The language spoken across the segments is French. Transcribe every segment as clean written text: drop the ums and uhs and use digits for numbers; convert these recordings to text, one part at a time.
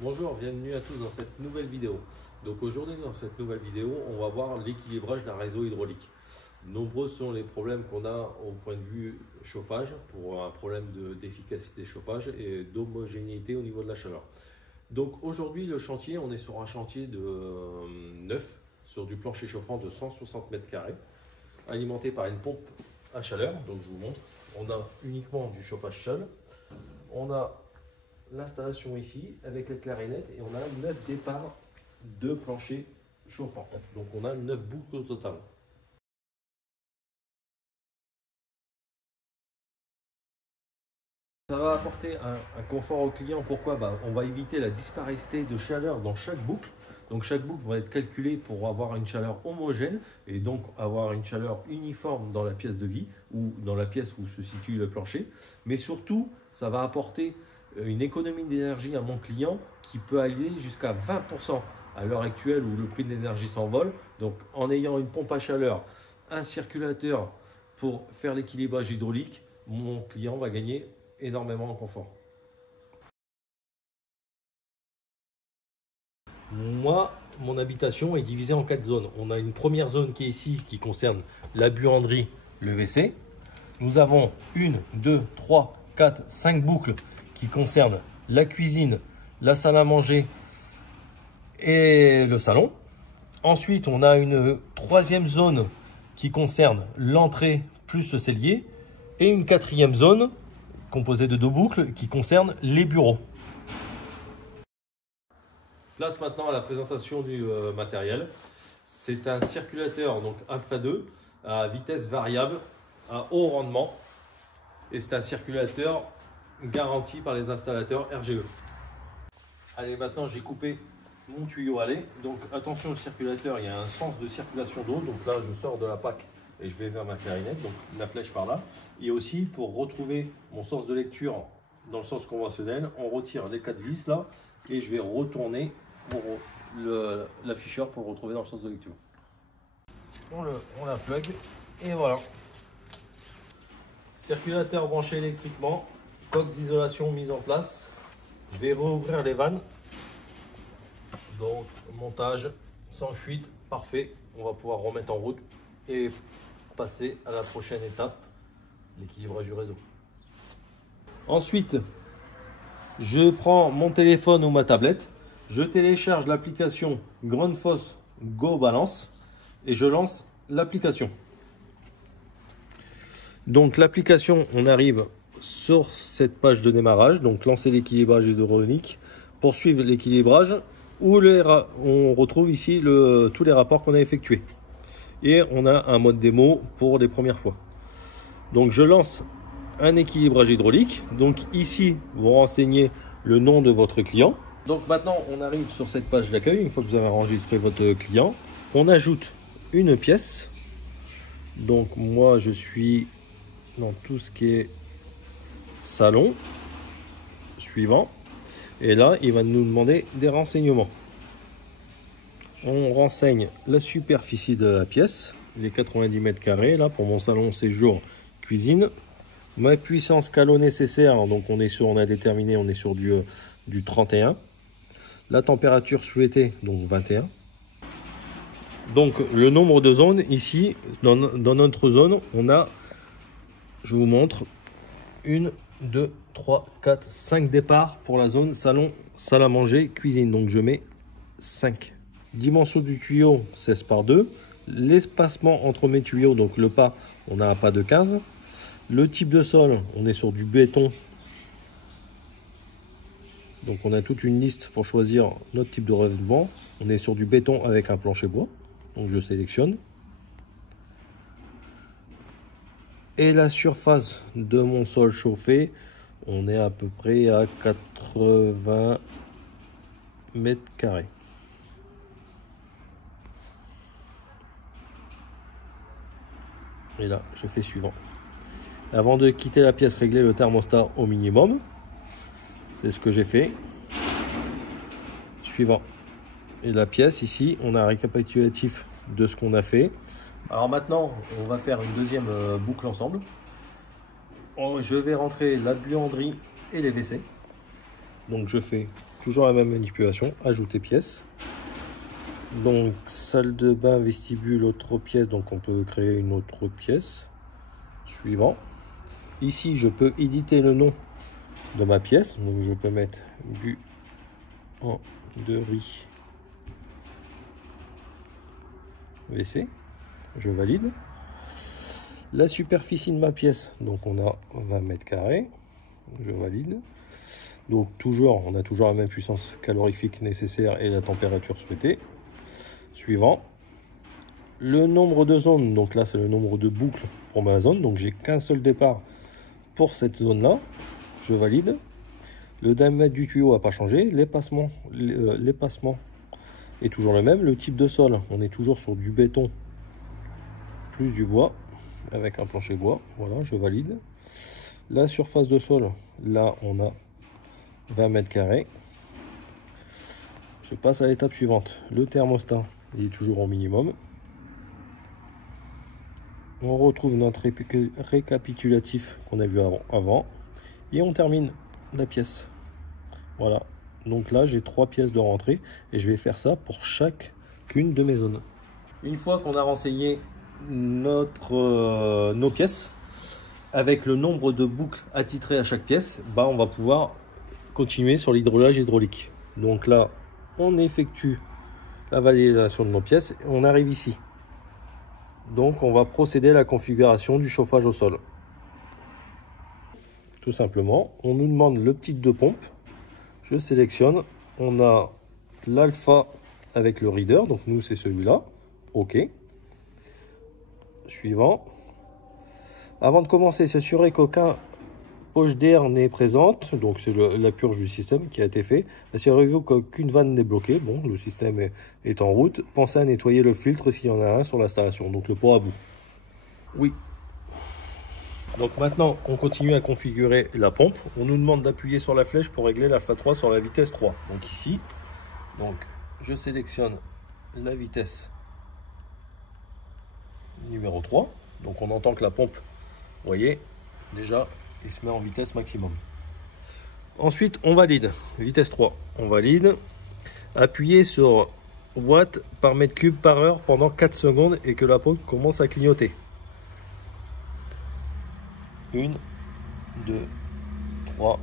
Bonjour, bienvenue à tous dans cette nouvelle vidéo. Donc aujourd'hui dans cette nouvelle vidéo, on va voir l'équilibrage d'un réseau hydraulique. Nombreux sont les problèmes qu'on a au point de vue chauffage, pour un problème d'efficacité chauffage et d'homogénéité au niveau de la chaleur. Donc aujourd'hui le chantier, on est sur un chantier de neuf, sur du plancher chauffant de 160 mètres carrés, alimenté par une pompe à chaleur. Donc je vous montre, on a uniquement du chauffage seul. On a l'installation ici avec les clarinettes et on a 9 départs de plancher chauffant. Donc on a 9 boucles au total. Ça va apporter un confort au client. Pourquoi? On va éviter la disparité de chaleur dans chaque boucle. Donc chaque boucle va être calculée pour avoir une chaleur homogène et donc avoir une chaleur uniforme dans la pièce de vie ou dans la pièce où se situe le plancher. Mais surtout, ça va apporter une économie d'énergie à mon client qui peut aller jusqu'à 20% à l'heure actuelle où le prix de l'énergie s'envole. Donc en ayant une pompe à chaleur, un circulateur pour faire l'équilibrage hydraulique, mon client va gagner énormément en confort. Moi, mon habitation est divisée en 4 zones. On a une première zone qui est ici, qui concerne la buanderie, le WC. Nous avons 1, 2, 3, 4, 5 boucles qui concernent la cuisine, la salle à manger et le salon. Ensuite, on a une troisième zone qui concerne l'entrée plus le cellier et une quatrième zone composée de 2 boucles qui concerne les bureaux. Place maintenant à la présentation du matériel. C'est un circulateur donc Alpha 2 à vitesse variable, à haut rendement. Et c'est un circulateur garanti par les installateurs RGE. Allez, maintenant j'ai coupé mon tuyau à lait. Donc attention, le circulateur, il y a un sens de circulation d'eau. Donc là, je sors de la PAC et je vais vers ma clarinette, donc la flèche par là. Et aussi, pour retrouver mon sens de lecture dans le sens conventionnel, on retire les 4 vis là et je vais retourner l'afficheur pour le retrouver dans le sens de lecture. On la plug et voilà. Circulateur branché électriquement, coque d'isolation mise en place. Je vais rouvrir les vannes. Donc montage sans fuite, parfait. On va pouvoir remettre en route et passer à la prochaine étape, l'équilibrage du réseau. Ensuite, je prends mon téléphone ou ma tablette, je télécharge l'application Grundfos Go Balance et je lance l'application. Donc l'application, on arrive sur cette page de démarrage, donc lancer l'équilibrage hydraulique, poursuivre l'équilibrage, où on retrouve ici tous les rapports qu'on a effectués. Et on a un mode démo pour les premières fois. Donc je lance un équilibrage hydraulique. Donc ici, vous renseignez le nom de votre client. Donc maintenant, on arrive sur cette page d'accueil. Une fois que vous avez enregistré votre client, on ajoute une pièce. Donc moi, je suis dans tout ce qui est salon. Suivant. Et là, il va nous demander des renseignements. On renseigne la superficie de la pièce, les 90 mètres carrés. Là, pour mon salon, séjour, cuisine. Ma puissance calo nécessaire, donc on a déterminé, on est sur du 31. La température souhaitée, donc 21. Donc le nombre de zones, ici, dans notre zone, on a, je vous montre, 1, 2, 3, 4, 5 départs pour la zone salon, salle à manger, cuisine. Donc je mets 5. Dimension du tuyau, 16 par 2. L'espacement entre mes tuyaux, donc le pas, on a un pas de 15. Le type de sol, on est sur du béton. Donc on a toute une liste pour choisir notre type de revêtement. On est sur du béton avec un plancher bois. Donc je sélectionne. Et la surface de mon sol chauffé, on est à peu près à 80 mètres carrés. Et là, je fais suivant. Avant de quitter la pièce, régler le thermostat au minimum. C'est ce que j'ai fait. Suivant. Et la pièce, ici, on a un récapitulatif de ce qu'on a fait. Alors maintenant, on va faire une deuxième boucle ensemble. Je vais rentrer la buanderie et les WC. Donc je fais toujours la même manipulation, ajouter pièce. Donc salle de bain, vestibule, autre pièce, donc on peut créer une autre pièce. Suivant. Ici je peux éditer le nom de ma pièce, donc je peux mettre buanderie WC, je valide. La superficie de ma pièce, donc on a 20 mètres carrés, je valide. Donc toujours, on a toujours la même puissance calorifique nécessaire et la température souhaitée. Suivant. Le nombre de zones, donc là c'est le nombre de boucles pour ma zone, donc j'ai qu'un seul départ pour cette zone là, je valide. Le diamètre du tuyau n'a pas changé, l'espacement est toujours le même. Le type de sol, on est toujours sur du béton plus du bois avec un plancher bois, voilà, je valide. La surface de sol, là on a 20 mètres carrés. Je passe à l'étape suivante. Le thermostat, il est toujours au minimum. On retrouve notre récapitulatif qu'on a vu avant. Et on termine la pièce. Voilà. Donc là, j'ai 3 pièces de rentrée. Et je vais faire ça pour chacune de mes zones. Une fois qu'on a renseigné nos pièces, avec le nombre de boucles attitrées à chaque pièce, on va pouvoir continuer sur l'hydrolage hydraulique. Donc là, on effectue la validation de nos pièces. Et on arrive ici. Donc on va procéder à la configuration du chauffage au sol. Tout simplement, on nous demande le type de pompe. Je sélectionne. On a l'alpha avec le reader. Donc nous c'est celui-là. OK. Suivant. Avant de commencer, s'assurer qu'aucun poche d'air n'est présente. Donc c'est la purge du système qui a été fait. Assurez-vous qu'aucune vanne n'est bloquée. Bon, le système est en route. Pensez à nettoyer le filtre s'il y en a un sur l'installation. Donc le pot à bout. Oui. Donc maintenant, on continue à configurer la pompe. On nous demande d'appuyer sur la flèche pour régler l'alpha 3 sur la vitesse 3. Donc ici, je sélectionne la vitesse numéro 3. Donc on entend que la pompe, vous voyez, déjà, il se met en vitesse maximum. Ensuite, on valide. Vitesse 3, on valide. Appuyez sur watts par mètre cube par heure pendant 4 secondes et que la pompe commence à clignoter. 1, 2, 3,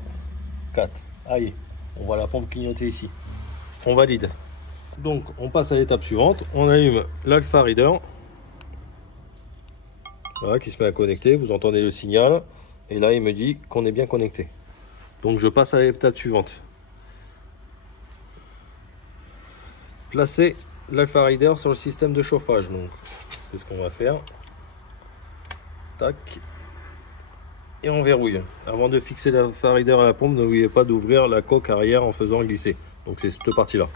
4. Allez, on voit la pompe clignoter ici. On valide. Donc, on passe à l'étape suivante. On allume l'Alpha Reader. Voilà, qui se met à connecter. Vous entendez le signal. Et là, il me dit qu'on est bien connecté. Donc, je passe à l'étape suivante. Placer l'Alpha Reader sur le système de chauffage. Donc, c'est ce qu'on va faire. Tac. Et on verrouille. Avant de fixer l'Alpha Reader à la pompe, n'oubliez pas d'ouvrir la coque arrière en faisant glisser. Donc, c'est cette partie-là.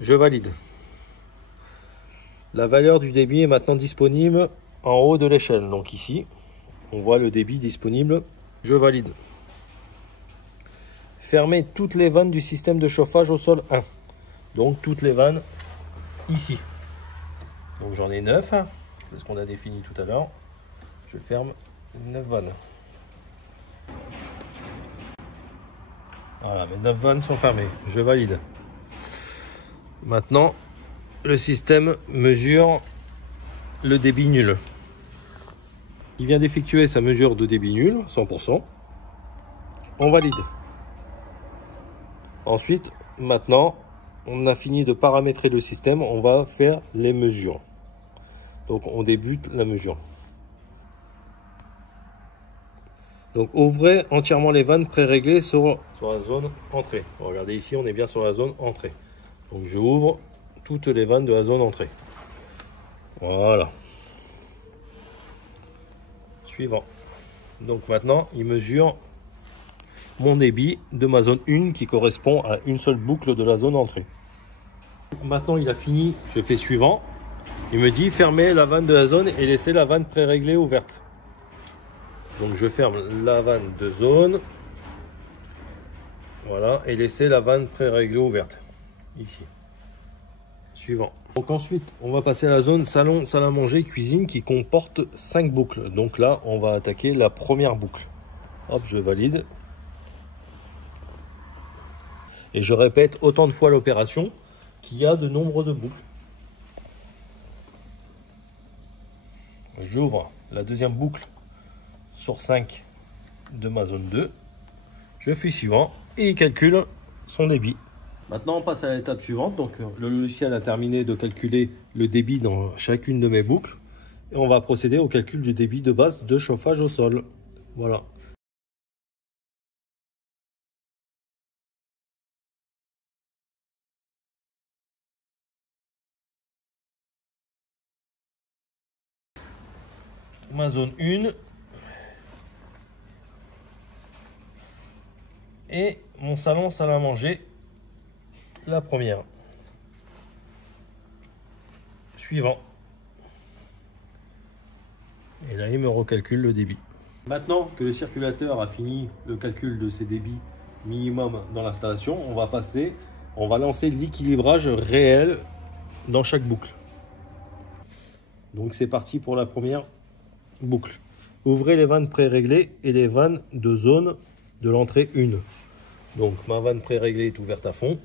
Je valide. La valeur du débit est maintenant disponible en haut de l'échelle. Donc ici, on voit le débit disponible. Je valide. Fermer toutes les vannes du système de chauffage au sol 1. Donc toutes les vannes ici. Donc j'en ai 9. C'est ce qu'on a défini tout à l'heure. Je ferme 9 vannes. Voilà, mes 9 vannes sont fermées. Je valide. Maintenant, le système mesure le débit nul. Il vient d'effectuer sa mesure de débit nul, 100%. On valide. Ensuite, maintenant, on a fini de paramétrer le système. On va faire les mesures. Donc, on débute la mesure. Donc, ouvrez entièrement les vannes pré-réglées sur la zone entrée. Regardez ici, on est bien sur la zone entrée. Donc, je ouvre toutes les vannes de la zone entrée. Voilà. Suivant. Donc maintenant, il mesure mon débit de ma zone 1 qui correspond à une seule boucle de la zone entrée. Maintenant, il a fini. Je fais suivant. Il me dit fermer la vanne de la zone et laisser la vanne pré-réglée ouverte. Donc je ferme la vanne de zone. Voilà. Et laisser la vanne pré-réglée ouverte. Ici. Suivant. Donc ensuite, on va passer à la zone salon, salle à manger, cuisine qui comporte 5 boucles. Donc là, on va attaquer la première boucle. Hop, je valide. Et je répète autant de fois l'opération qu'il y a de nombre de boucles. J'ouvre la deuxième boucle sur 5 de ma zone 2. Je fais suivant et il calcule son débit. Maintenant, on passe à l'étape suivante. Donc, le logiciel a terminé de calculer le débit dans chacune de mes boucles. Et on va procéder au calcul du débit de base de chauffage au sol. Voilà. Ma zone 1 et mon salon salle à manger, la première. Suivant. Et là, il me recalcule le débit. Maintenant que le circulateur a fini le calcul de ses débits minimum dans l'installation, on va lancer l'équilibrage réel dans chaque boucle. Donc c'est parti pour la première boucle. Ouvrez les vannes pré-réglées et les vannes de zone de l'entrée 1. Donc ma vanne pré-réglée est ouverte à fond.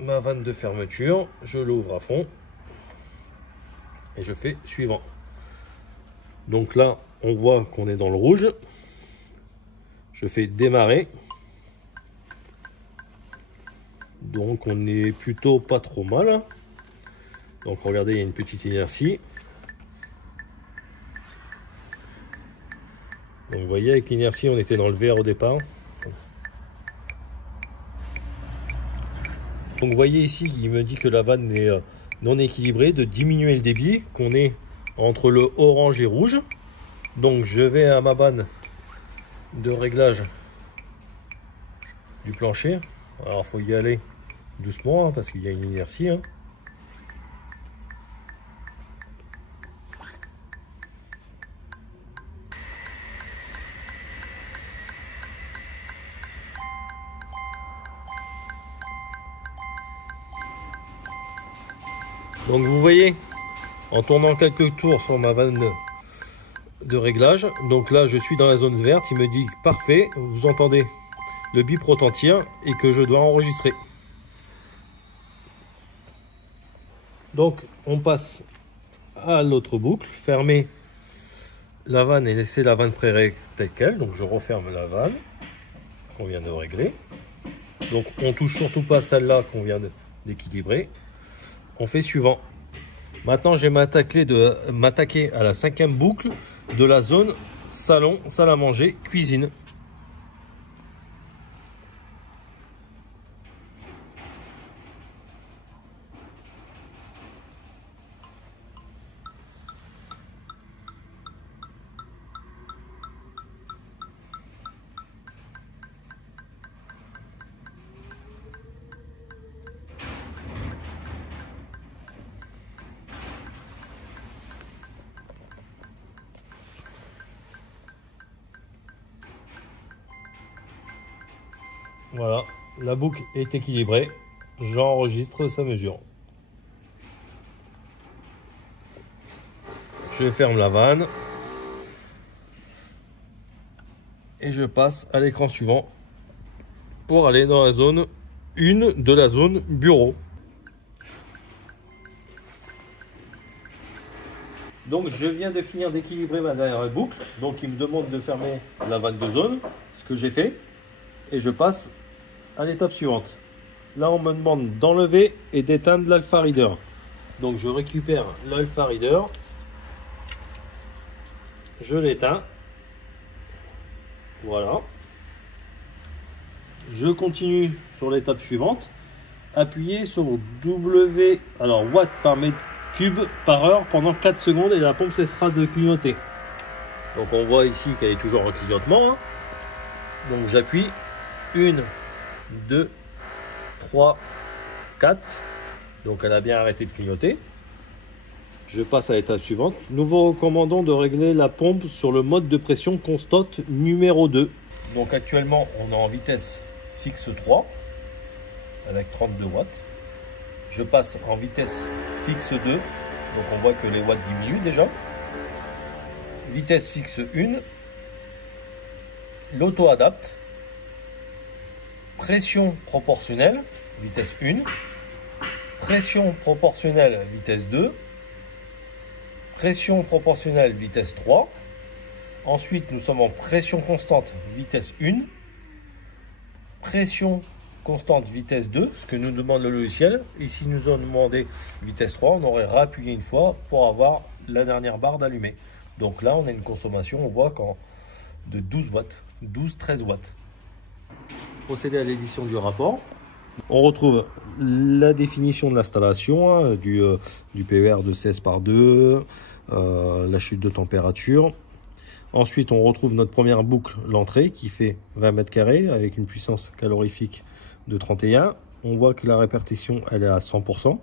Ma vanne de fermeture, je l'ouvre à fond. Et je fais suivant. Donc là, on voit qu'on est dans le rouge. Je fais démarrer. Donc on est plutôt pas trop mal. Donc regardez, il y a une petite inertie. Donc vous voyez, avec l'inertie, on était dans le vert au départ. Donc vous voyez ici, il me dit que la vanne est non équilibrée, de diminuer le débit, qu'on est entre le orange et rouge. Donc je vais à ma vanne de réglage du plancher. Alors il faut y aller doucement hein, parce qu'il y a une inertie. Hein. Donc vous voyez, en tournant quelques tours sur ma vanne de réglage, donc là je suis dans la zone verte, il me dit parfait, vous entendez le bip retentir et que je dois enregistrer. Donc on passe à l'autre boucle, fermer la vanne et laisser la vanne pré-réglée telle quelle. Donc je referme la vanne qu'on vient de régler. Donc on touche surtout pas celle-là qu'on vient d'équilibrer. On fait suivant. Maintenant, je vais m'attaquer à la cinquième boucle de la zone salon, salle à manger, cuisine. Voilà, la boucle est équilibrée. J'enregistre sa mesure. Je ferme la vanne. Et je passe à l'écran suivant pour aller dans la zone 1 de la zone bureau. Donc je viens de finir d'équilibrer ma dernière boucle. Donc il me demande de fermer la vanne de zone, ce que j'ai fait. Et je passe à l'étape suivante. Là on me demande d'enlever et d'éteindre l'Alpha Reader. Donc je récupère l'Alpha Reader. Je l'éteins. Voilà. Je continue sur l'étape suivante. Appuyez sur W, alors watts par mètre cube par heure pendant 4 secondes et la pompe cessera de clignoter. Donc on voit ici qu'elle est toujours en clignotement. Hein. Donc j'appuie 1, 2, 3, 4. Donc elle a bien arrêté de clignoter. Je passe à l'étape suivante. Nous vous recommandons de régler la pompe sur le mode de pression constante numéro 2. Donc actuellement on est en vitesse fixe 3 avec 32 watts. Je passe en vitesse fixe 2. Donc on voit que les watts diminuent déjà. Vitesse fixe 1. L'auto-adapte. pression proportionnelle, vitesse 1, pression proportionnelle, vitesse 2, pression proportionnelle, vitesse 3. Ensuite, nous sommes en pression constante, vitesse 1, pression constante, vitesse 2, ce que nous demande le logiciel. Et si nous avons demandé vitesse 3, on aurait réappuyé une fois pour avoir la dernière barre d'allumée. Donc là, on a une consommation, on voit, de 12 watts, 12-13 watts. Procéder à l'édition du rapport. On retrouve la définition de l'installation, du PER de 16 par 2, la chute de température. Ensuite, on retrouve notre première boucle, l'entrée, qui fait 20 mètres carrés avec une puissance calorifique de 31. On voit que la répartition, elle est à 100%.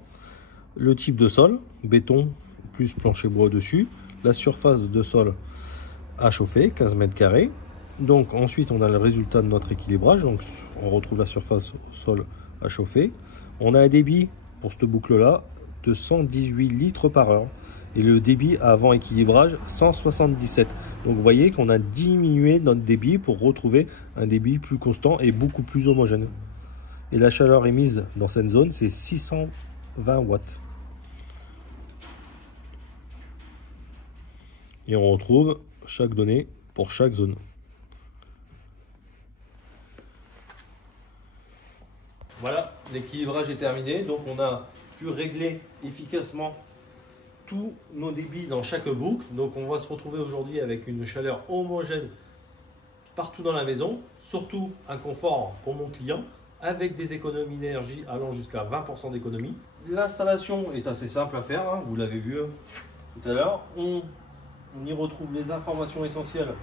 Le type de sol, béton plus plancher bois dessus. La surface de sol à chauffer, 15 mètres carrés. Donc ensuite, on a le résultat de notre équilibrage. Donc on retrouve la surface au sol à chauffer. On a un débit pour cette boucle-là de 118 litres par heure. Et le débit avant équilibrage, 177. Donc vous voyez qu'on a diminué notre débit pour retrouver un débit plus constant et beaucoup plus homogène. Et la chaleur émise dans cette zone, c'est 620 watts. Et on retrouve chaque donnée pour chaque zone. Voilà, l'équilibrage est terminé. Donc on a pu régler efficacement tous nos débits dans chaque boucle. Donc on va se retrouver aujourd'hui avec une chaleur homogène partout dans la maison. Surtout un confort pour mon client avec des économies d'énergie allant jusqu'à 20% d'économie. L'installation est assez simple à faire, hein, vous l'avez vu tout à l'heure. On y retrouve les informations essentielles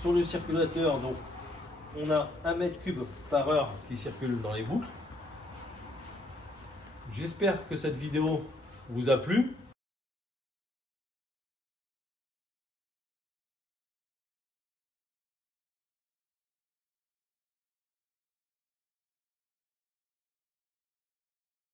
sur le circulateur. Donc on a 1 mètre cube par heure qui circule dans les boucles. J'espère que cette vidéo vous a plu.